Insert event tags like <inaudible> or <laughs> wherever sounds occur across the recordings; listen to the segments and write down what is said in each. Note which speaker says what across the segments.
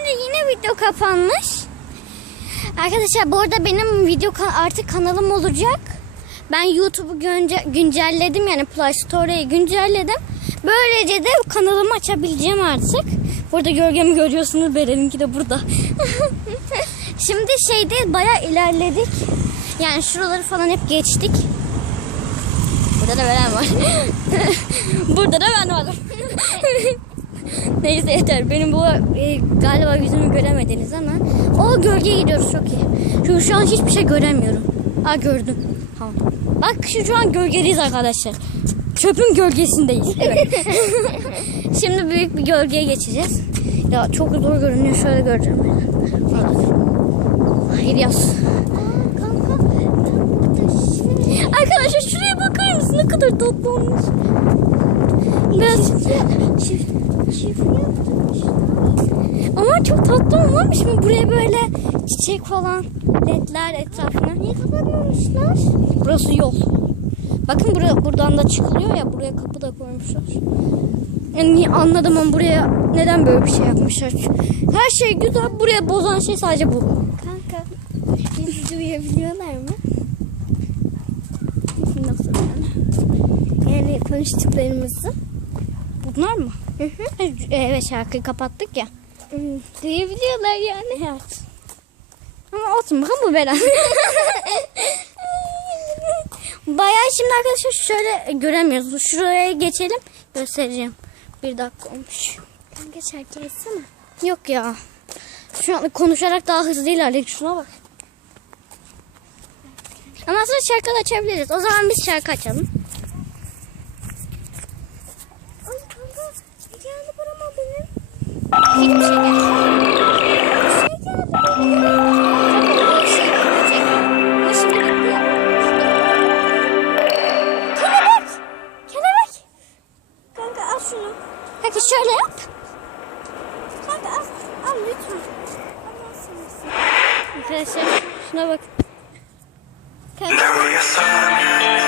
Speaker 1: önce yine video kapanmış. Arkadaşlar bu arada benim video artık kanalım olacak. Ben YouTube'u günce- güncelledim yani Play Store'yu güncelledim. Böylece de kanalımı açabileceğim artık. Burada gölgemi görüyorsunuz. Beren'inki de burada. <laughs> Şimdi şeyde bayağı ilerledik. Yani şuraları falan hep geçtik. Burada da Beren var. <laughs> Burada da ben varım. Neyse yeter. Benim bu e, galiba yüzümü göremediniz ama o gölgeye gidiyoruz çok iyi. Çünkü şu an hiçbir şey göremiyorum. Aa gördüm. Tamam. Bak şu, şu an gölgedeyiz arkadaşlar. Çöpün gölgesindeyiz. Evet. <laughs> Şimdi büyük bir gölgeye geçeceğiz. Ya çok zor görünüyor. Şöyle göreceğim. Hayır yaz. Arkadaşlar şuraya bakar mısın? Ne kadar tatlı olmuş. Biraz
Speaker 2: Çift, çift yaptırmışlar.
Speaker 1: Ama çok tatlı olmamış mı? Buraya böyle çiçek falan, ledler etrafına.
Speaker 2: Niye kapatmamışlar?
Speaker 1: Burası yol. Bakın buraya, buradan da çıkılıyor ya. Buraya kapı da koymuşlar. Yani anladım ama buraya neden böyle bir şey yapmışlar? Her şey güzel. Buraya bozan şey sadece bu.
Speaker 2: Kanka bizi duyabiliyorlar mı?
Speaker 1: Yani
Speaker 2: konuştuklarımızı.
Speaker 1: Bunlar mı? Evet şarkıyı kapattık ya.
Speaker 2: Duyabiliyorlar yani.
Speaker 1: Evet. Ama olsun bakın bu Beren. <laughs> Bayağı şimdi arkadaşlar şöyle göremiyoruz. Şuraya geçelim göstereceğim. Bir dakika olmuş.
Speaker 2: Kanka şarkı etsene.
Speaker 1: Yok ya. Şu an konuşarak daha hızlı ilerledik. Şuna bak. Ama aslında şarkı da açabiliriz. O zaman biz şarkı açalım.
Speaker 2: Ay kanka ne geldi burama benim?
Speaker 1: Hiçbir şey.
Speaker 2: Şey geldi.
Speaker 1: Bir şey gelecek. Bu şimdi bitti ya.
Speaker 2: Kelebek. Kelebek. Kanka al şunu.
Speaker 1: Peki şöyle yap.
Speaker 2: Kanka al. Al lütfen.
Speaker 1: Arkadaşlar şuna bak.
Speaker 3: Sun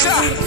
Speaker 3: 是